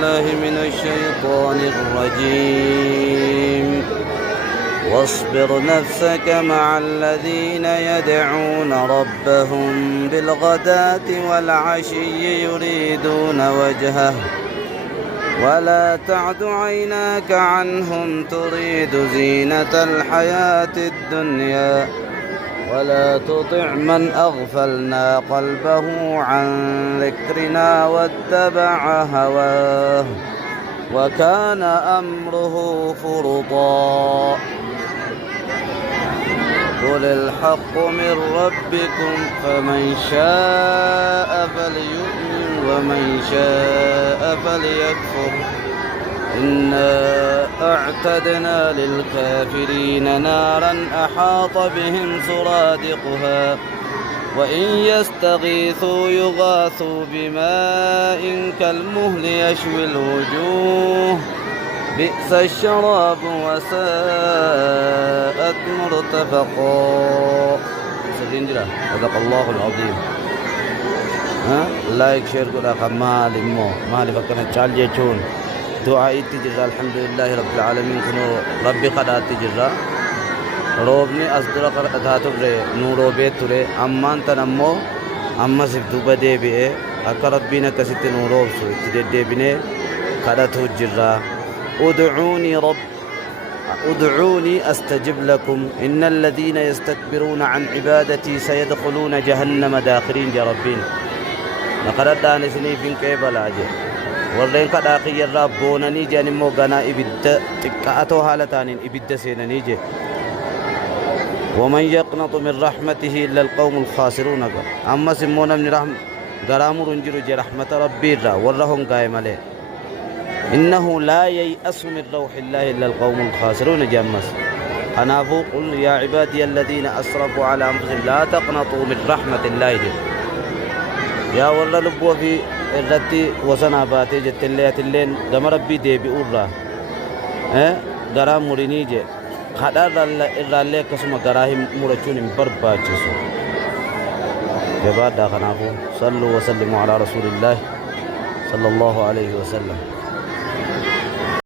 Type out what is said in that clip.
الله من الشيطان الرجيم. واصبر نفسك مع الذين يدعون ربهم بالغداة والعشي يريدون وجهه ولا تعد عيناك عنهم تريد زينة الحياة الدنيا ولا تطع من أغفلنا قلبه عن ذكرنا واتبع هواه وكان أمره فرطا. قل الحق من ربكم فمن شاء فليؤمن ومن شاء فليكفر إنا أعتدنا للكافرين نارا أحاط بهم سرادقها وإن يستغيثوا يغاثوا بماء كالمهل يشوي الوجوه بئس الشراب وساءت مرتفقا. صدق الله العظيم. لايك شير كذا كمال مالي فكنا تشال جيشون دعاء تجرا الحمد لله رب العالمين كنو ربي قدات تجرا روبني أصدر قرأت تبري نورو بيت تري أمان تنمو أما سبتوبة دي بيه أكا ربنا كسيت نورو بسو تدي دي بيه قدات تجرا ادعوني أستجب لكم إن الذين يستكبرون عن عبادتي سيدخلون جهنم داخرين يا ربين. لقد دانسني فين كيبل أجي والرين قد أخي الرابونني جاني موغانا إبدا تكأتو حالتان إبدا سينني جي ومن يقنط من رحمته إلا القوم الخاسرون. أما سمونا من رحمة غرامو رنجر جي رحمة ربي را والرهم قائم عليه إنه لا ييأس من روح الله إلا القوم الخاسرون جمس. أنافو قل يا عبادي الذين أسرفوا على أنفسهم لا تقنطوا من رحمة الله جي. يا والله لبوا في الرتي وسنا باتي جت اللين دم ربي دي بيورا غرام مرينيجي خدار الله كسم غراهم مرچون برباچسو جباد داخنافو صلوا وسلموا على رسول الله صلى الله عليه وسلم.